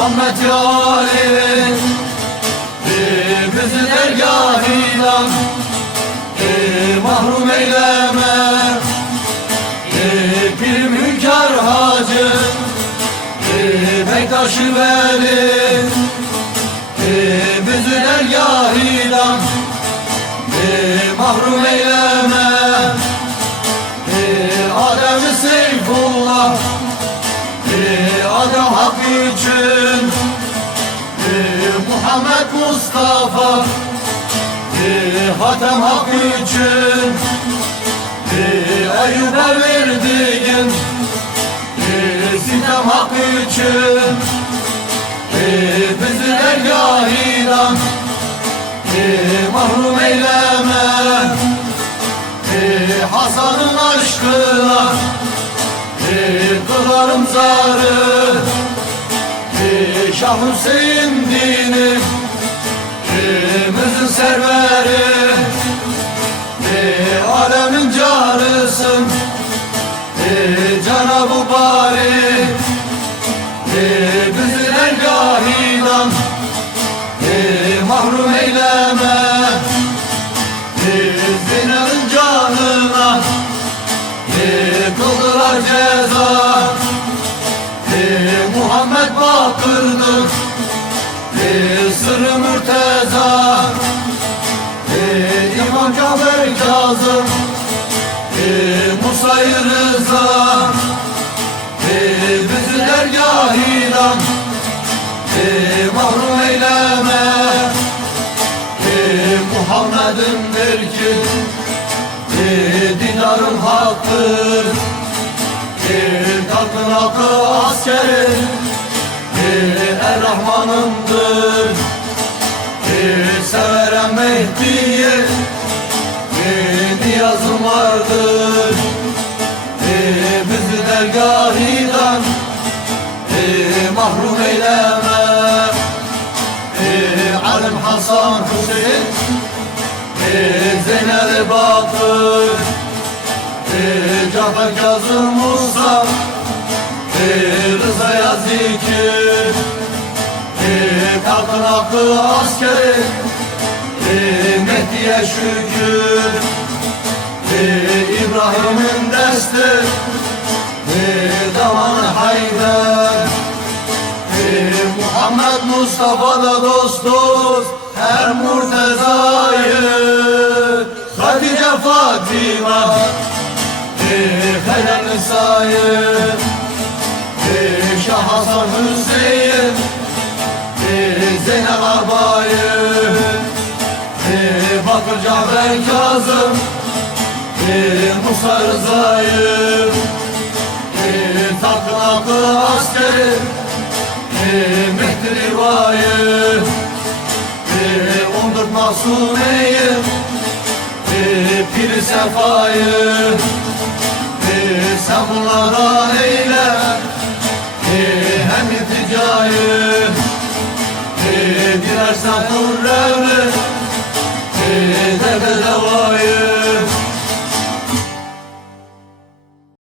Muhammed yarim Bizi dergahından mahrum eyleme Pirim hünkâr hacı. Bektaşı veli Bizi dergahından mahrum eyleme Hatem hak için Eyyub'a verdiğin Sitem hak için Bizi dergahından Mahrum eyleme Hasan'ın aşkına Kılarım zarı Şah Hüseyin dini Mızın serveri. Alemin canısın. Cenab-ı Bari. Bizi dergahından Mahrum eyleme. Zinanın canına. Kıldılar ceza. Muhammed Bakır'dı Cafer Kazım Musa Rıza Bizi dergahından Mahrum eyleme Muhammed'in der ki Dinarın hakkı Kalkın hakkı askeri Er-Rahman'ındır Severem Mehdi'yi Vardır. Bizi dergahından Mahrum eyleme Alim Hasan Hüseyin Zeynel Bakır Cafer Kazım Musa Rıza'ya zikir Kalkın hakkı askeri Mehdi'ye şükür İbrahim'in desti. Daman Haydar Muhammed Mustafa da dostuz. Her murtezayı. Hatice Fatima. Fener Nisa'yı. Şah Hasan Hüseyin Zeynep Arbayı. Bakır Cafer Kazım Elim Musar zayıf Elim taknakı askerim. Elim Mehdi rivayı Elim ondur masumeyim Elim pir sefayı Elim sen bunlara eyle Elim hem irticayı Elim dilersen hurrevli Elim de bedavayı